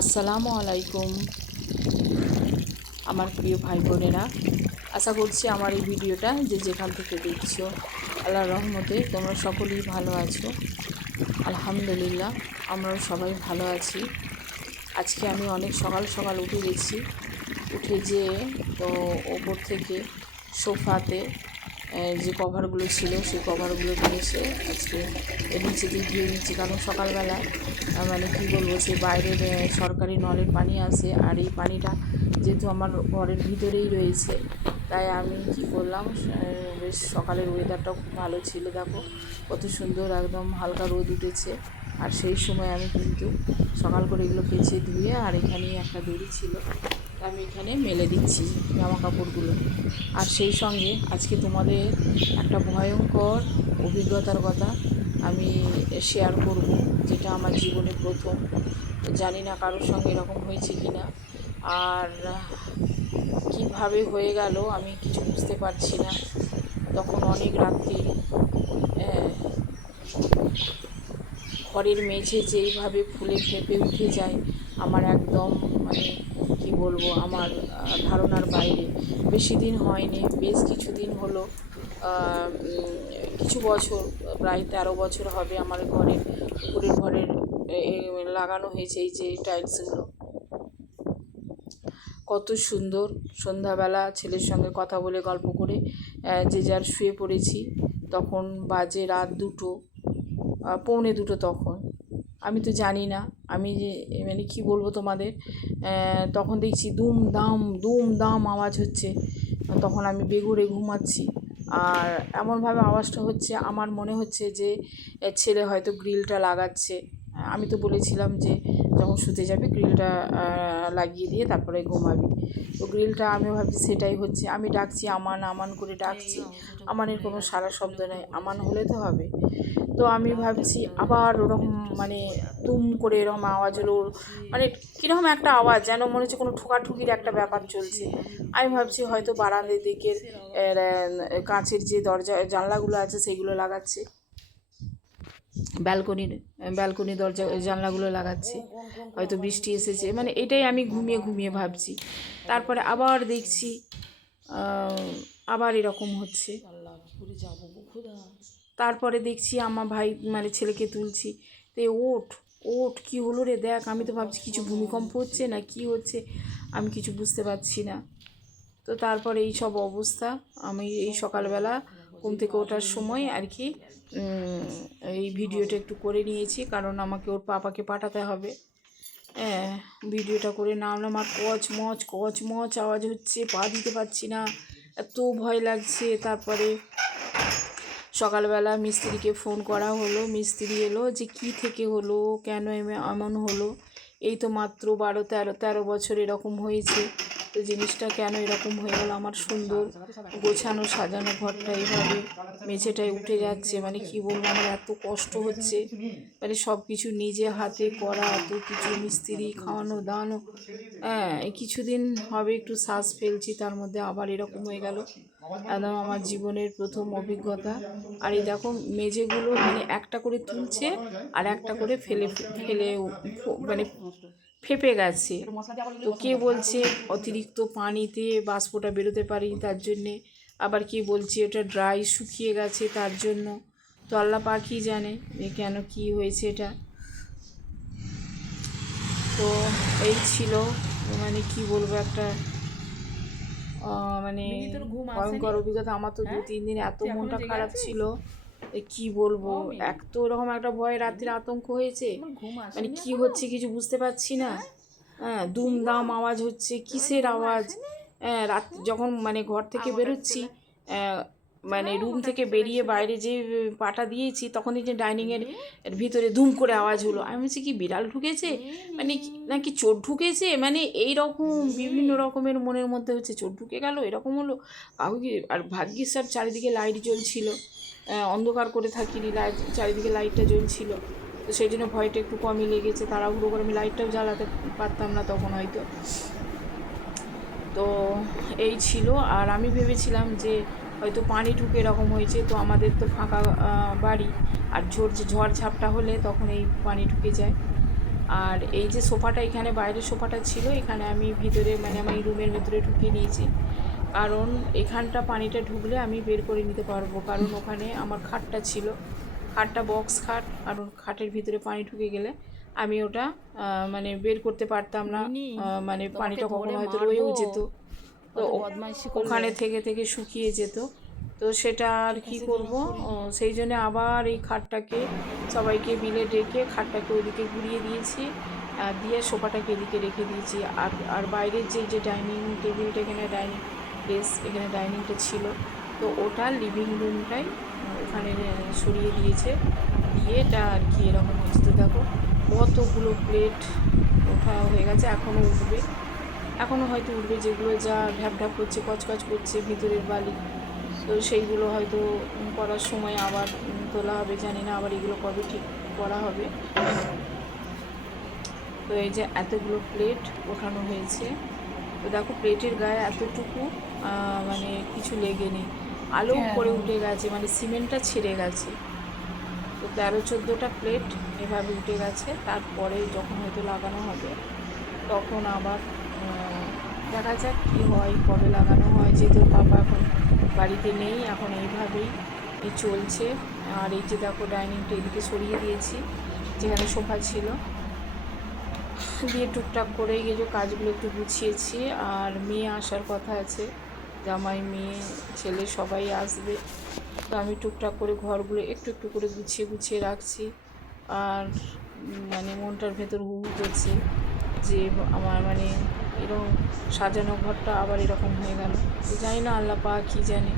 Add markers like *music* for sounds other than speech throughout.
আসসালামু আলাইকুম, আমার প্রিয় ভাই বোনেরা আশা করছি আমার এই ভিডিওটা যে যেখান থেকে দেখছ আল্লাহর রহমতে তোমরা সকলেই ভালো আছো। আলহামদুলিল্লাহ, আমরাও সবাই ভালো আছি। আজকে আমি অনেক সকাল সকাল উঠে গেছি। উঠে যেয়ে তো ওপর থেকে সোফাতে যে কভারগুলো ছিল, সেই কভারগুলো নিয়ে এসে আজকে এর নিচে দিয়ে ধুয়ে নিচ্ছি কারণ সকালবেলা মানে কী বলব, সে বাইরের সরকারি নলের পানি আসে আর এই পানিটা যেহেতু আমার ঘরের ভিতরেই রয়েছে, তাই আমি কি করলাম বেশ সকালের ওয়েদারটাও খুব ভালো ছিল, দেখো। কত সুন্দর, একদম হালকা রোদ উঠেছে। আর সেই সময় আমি কিন্তু সকাল করে এগুলো কেচে ধুয়ে, আর এখানেই একটা দড়ি ছিল। আমি এখানে মেলে দিচ্ছি জামা কাপড়গুলো। আর সেই সঙ্গে আজকে তোমাদের একটা ভয়ঙ্কর অভিজ্ঞতার কথা আমি শেয়ার করব যেটা আমার জীবনে প্রথম। জানি না কারোর সঙ্গে এরকম হয়েছে কি না আর কীভাবে হয়ে গেল আমি কিছু বুঝতে পারছি না। তখন অনেক রাত্রি আহ, ঘরের মেঝে যেইভাবে ফুলে ফেঁপে উঠে যায় আমার একদম মানে কি বলব, আমার ধারণার বাইরে। বেশি দিন হয়নি, বেশ কিছুদিন হলো কিছু বছর, প্রায় তেরো বছর হবে আমার ঘরের উপরের ঘরের লাগানো হয়েছে এই যে টাইলসগুলো কত সুন্দর সন্ধ্যাবেলা ছেলের সঙ্গে কথা বলে, গল্প করে যে যার শুয়ে পড়েছি, তখন বাজে রাত দুটো পৌনে দুটো তখন। আমি তো জানি না। আমি যে মানে কী বলব তোমাদের? তখন দেখছি দুম দাম দুম দাম আওয়াজ হচ্ছে। তখন আমি বেঘুরে ঘুমাচ্ছি। আর এমনভাবে আওয়াজটা হচ্ছে আমার মনে হচ্ছে যে ছেলে হয়তো গ্রিলটা লাগাচ্ছে। আমি তো বলেছিলাম যে যখন শুতে যাবে গ্রিলটা লাগিয়ে দিয়ে তারপরে ঘুমাবি। তো গ্রিলটা আমি ভাবছি সেটাই হচ্ছে। আমি ডাকছি আমান আমান করে ডাকছি। আমানের কোনো সারা শব্দ নেই। আমান হলে তো হবে। তো আমি ভাবছি আবার ওরকম মানে তুম করে এরকম আওয়াজ হলো। মানে কীরকম একটা আওয়াজ, যেন মনে হচ্ছে কোনো ঠোকাঠুকির একটা ব্যাপার চলছে। আমি ভাবছি হয়তো বারান্দার দিকের কাঁচের যে দরজা, জানলাগুলো আছে সেইগুলো লাগাচ্ছে। ব্যালকনির ব্যালকনি দরজা, জানলাগুলো লাগাচ্ছে। হয়তো বৃষ্টি এসেছে। মানে এটাই আমি ঘুমিয়ে ঘুমিয়ে ভাবছি। তারপরে আবার দেখছি আবার এরকম হচ্ছে। তারপরে দেখছি আমার ভাই মানে ছেলেকে তুলছি। তো ওঠ ওঠ, কী হলো রে? দেখ, আমি তো ভাবছি কিছু ভূমিকম্প হচ্ছে না কি হচ্ছে? আমি কিছু বুঝতে পারছি না। তো তারপরে এই সব অবস্থা, আমি এই সকালবেলা ঘুম থেকে ওঠার সময় আর কি এই ভিডিওটা একটু করে নিয়েছি, কারণ আমাকে ওর পাপাকে পাঠাতে হবে। হ্যাঁ ভিডিওটা করে নামলাম, আর কচ মচ কচ মচ আওয়াজ হচ্ছে, পা দিতে পারছি না। এত ভয় লাগছে, তারপরে সকালবেলা মিস্ত্রিকে ফোন করা হলো। মিস্ত্রি এলো যে কি থেকে হলো, কেন এমে- এমন হলো? এই তো মাত্র বারো, তেরো তেরো বছর এরকম হয়েছে। তো জিনিসটা কেন এরকম হয়ে গেল? আমার সুন্দর গোছানো, সাজানো ঘরটা এইভাবে মেঝেটায় উঠে যাচ্ছে। মানে কি বলব, আমার এত কষ্ট হচ্ছে। মানে সব কিছু নিজে হাতে করা, এত কিছু মিস্ত্রি খাওয়ানো, দাওয়ানো। হ্যাঁ কিছুদিন হবে একটু শ্বাস ফেলছি, তার মধ্যে আবার এরকম হয়ে গেল। একদম আমার জীবনের প্রথম অভিজ্ঞতা। আর এই দেখো, মেঝেগুলো মানে একটা করে তুলছে আর একটা করে ফেলে ফেলে মানে ফেপে গেছে। তো কে বলছে অতিরিক্ত পানিতে বাষ্পটা বেরোতে পারিনি তার জন্যে। আবার কে বলছে এটা ড্রাই শুকিয়ে গেছে তার জন্য। তো আল্লাহ পাখি জানে যে কেন কি হয়েছে এটা। তো এই ছিল মানে কি বলব একটা মানে ভয়ঙ্কর অভিজ্ঞতা। আমার তো দু তিন দিন এত মনটা খারাপ ছিল। কি বলব? এক তো ওরকম একটা ভয় রাত্রির আতঙ্ক হয়েছে। মানে কি হচ্ছে কিছু বুঝতে পারছি না। হ্যাঁ? দুমদাম আওয়াজ হচ্ছে কিসের আওয়াজ? হ্যাঁ রাত যখন মানে ঘর থেকে বেরোচ্ছি মানে রুম থেকে বেরিয়ে বাইরে যে পাটা দিয়েছি তখন যে ডাইনিংয়ের এর ভিতরে দুম করে আওয়াজ হলো। আমি বলছি কি বিড়াল ঢুকেছে? মানে নাকি চোর ঢুকেছে? মানে এই রকম বিভিন্ন রকমের মনের মধ্যে হচ্ছে চোর ঢুকে গেল এরকম হলো? কাউকে আর ভাগ্যিস স্যার চারিদিকে লাইট জ্বলছিল। অন্ধকার করে থাকিনি লাইট চারিদিকে লাইটটা জ্বলছিল। তো সেই জন্য ভয়টা একটু কমই লেগেছে। তাড়াহুড়ো করে আমি লাইটটাও জ্বালাতে পারতাম না তখন হয়তো। তো এই ছিল। আর আমি ভেবেছিলাম যে হয়তো পানি ঢুকে এরকম হয়েছে, তো আমাদের তো ফাঁকা বাড়ি। আর ঝড় ঝড় ঝাপটা হলে তখন এই পানি ঢুকে যায়। আর এই যে সোফাটা, এখানে বাইরের সোফাটা ছিল, এখানে আমি ভিতরে মানে আমি রুমের ভেতরে ঢুকিয়ে নিয়েছি কারণ এখানটা পানিটা ঢুকলে আমি বের করে নিতে পারব। কারণ ওখানে আমার খাটটা ছিল। খাটটা বক্স খাট কারণ খাটের ভিতরে পানি ঢুকে গেলে আমি ওটা মানে বের করতে পারতাম না। মানে পানিটা কখনো হয়তো রয়েও যেত। তো। ওখানে থেকে থেকে শুকিয়ে যেত। তো সেটা আর কি করব? সেই জন্য আবার এই খাটটাকে সবাইকে বিলে ডেকে খাটটাকে ওইদিকে ঘুরিয়ে দিয়েছি। আর দিয়ে সোফাটাকে এদিকে রেখে দিয়েছি। আর আর বাইরের যে যে ডাইনিং টেবিলটা এখানে ডাইনিং প্লেস এখানে ডাইনিংটা ছিল। তো ওটা লিভিং রুমটাই ওখানে সরিয়ে দিয়েছে। দিয়ে এটা আর কি এরকম হচ্ছে, দেখো। কতগুলো প্লেট ওঠা হয়ে গেছে এখনও উঠবে। এখনও হয়তো উঠবে, যেগুলো যা ঢ্যাপ ঢ্যাপ করছে, কচকচ করছে ভিতরের বালি। তো সেইগুলো হয়তো করার সময় আবার তোলা হবে, জানি না আবার এগুলো কবে ঠিক করা হবে। তো এই যে এতগুলো প্লেট ওঠানো হয়েছে। তো দেখো প্লেটের গায়ে এতটুকু মানে কিছু লেগে নেই। আলো করে উঠে গেছে মানে সিমেন্টটা ছিঁড়ে গেছে। তো তেরো চোদ্দোটা প্লেট এভাবে উঠে গেছে তারপরে যখন হয়তো লাগানো হবে তখন আবার দেখা যাক কী হয় কবে লাগানো হয়। যেহেতু পাপা এখন বাড়িতে নেই এখন এইভাবেই এই চলছে। আর এই যে দেখো ডাইনিংটা এদিকে সরিয়ে দিয়েছি যেখানে সোফা ছিল। দিয়ে টুকটাক করে এই যে কাজগুলো একটু গুছিয়েছি। আর মেয়ে আসার কথা আছে। জামাই, মেয়ে, ছেলে সবাই আসবে। তো আমি টুকটাক করে ঘরগুলো একটু একটু করে গুছিয়ে গুছিয়ে রাখছি। আর মানে মনটার ভেতর হু হু করছে যে, আমার মানে এরকম সাজানো ঘরটা আবার এরকম হয়ে গেল। জানি না আল্লাহ পা কী জানে।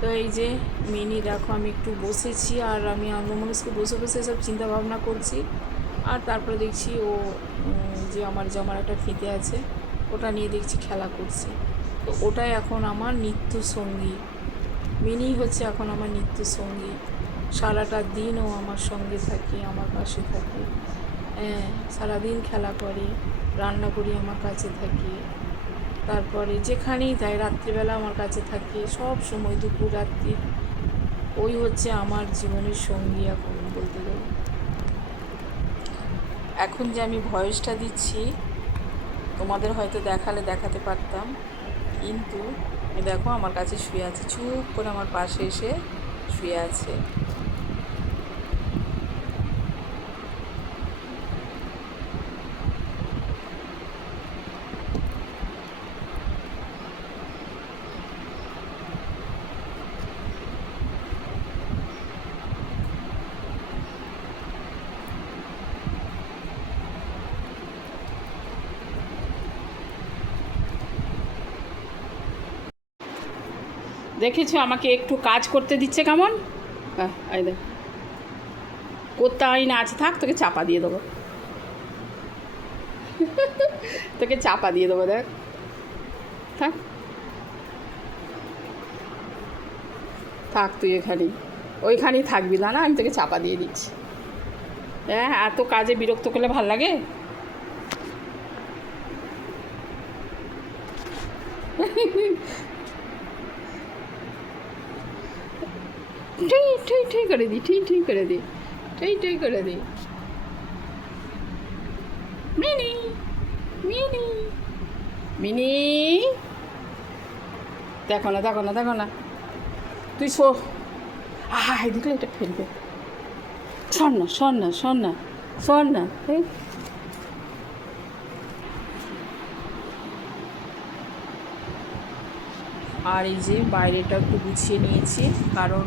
তো এই যে, মিনি দেখো আমি একটু বসেছি আর আমি অন্যমনস্ক বসে বসে সব চিন্তা ভাবনা করছি। আর তারপরে দেখছি ও যে আমার জামার একটা ফিতে আছে। ওটা নিয়ে দেখছি, খেলা করছে। তো ওটাই এখন আমার নিত্য সঙ্গী। মিনি হচ্ছে এখন আমার নিত্য সঙ্গী। সারাটা দিনও আমার সঙ্গে থাকে, আমার পাশে থাকে। হ্যাঁ সারাদিন খেলা করে, রান্না করি আমার কাছে থাকে। তারপরে যেখানেই তাই রাত্রিবেলা আমার কাছে থাকে, সব সময় দুপুর, রাত্রি। ওই হচ্ছে আমার জীবনের সঙ্গী এখন বলতে গেলে। এখন যে আমি ভয়েসটা দিচ্ছি তোমাদের হয়তো দেখালে দেখাতে পারতাম। কিন্তু দেখো আমার কাছে শুয়ে আছে, চুপ করে আমার পাশে এসে শুয়ে আছে। দেখেছ, আমাকে একটু কাজ করতে দিচ্ছে কেমন? এই দেখ। করতে হয় না আছে, থাক, তোকে চাপা দিয়ে দেবো। *laughs* তোকে চাপা দিয়ে দেবো, দেখ। থাক। থাক, তুই এখানেই। ওইখানেই থাকবি, না না? আমি তোকে চাপা দিয়ে দিচ্ছি। হ্যাঁ এত কাজে বিরক্ত করলে ভালো লাগে? *laughs* ঠিই করে দিই ঠিই ঠিই করে দিই ঠিই ঠিই করে দিই মিনি মিনি মিনি। দেখো না দেখো না দেখো না। তুই শো। আহা দেখলে এটা ফেলবে। শোন না শোন না শোন না শোন না, এই। আর এই যে বাইরেটা একটু গুছিয়ে নিয়েছি, কারণ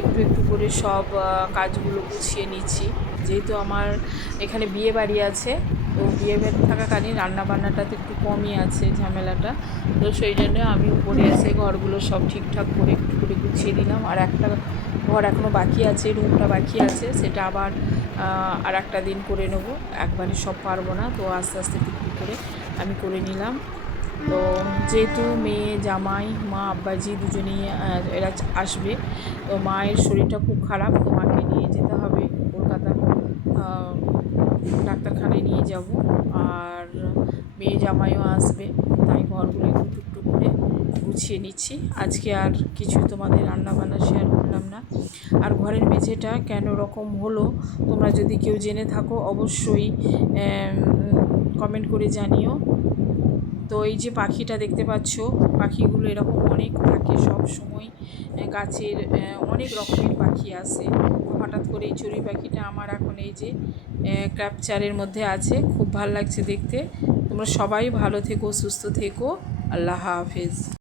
একটু একটু করে সব কাজগুলো গুছিয়ে নিচ্ছি। যেহেতু আমার এখানে বিয়ে বাড়ি আছে, তো বিয়ে বাড়ি থাকাকালীন রান্না বান্নাটাতে একটু কমই আছে ঝামেলাটা। তো সেই জন্য আমি উপরে এসে ঘরগুলো সব ঠিকঠাক করে একটু করে গুছিয়ে দিলাম। আর একটা ঘর এখনও বাকি আছে, রুমটা বাকি আছে, সেটা আবার আর একটা দিন করে নেব। একবারে সব পারব না, তো আস্তে আস্তে একটু করে আমি করে নিলাম। তো যেহেতু মেয়ে, জামাই, মা, আব্বাজি দুজনেই এরা আসবে, তো মায়ের শরীরটা খুব খারাপ, তো মাকে নিয়ে যেতে হবে কলকাতা ডাক্তারখানায় নিয়ে যাব। আর মেয়ে, জামাইও আসবে, তাই ঘরগুলো একটু টুকটুক করে গুছিয়ে নিচ্ছি। আজকে আর কিছু তোমাদের রান্না বান্না শেয়ার করলাম না। আর ঘরের মেঝেটা কেন রকম হলো, তোমরা যদি কেউ জেনে থাকো, অবশ্যই কমেন্ট করে জানিও। তো এই যে পাখিটা দেখতে পাচ্ছ, পাখিগুলো এরকম অনেক থাকে সব সময়। গাছের অনেক রকমের পাখি আসে হঠাৎ করে এই চড়ুই পাখিটা আমার এখন এই যে ক্যাপচারের মধ্যে আছে। খুব ভালো লাগছে দেখতে। তোমরা সবাই ভালো থেকো, সুস্থ থেকো। আল্লাহ হাফেজ।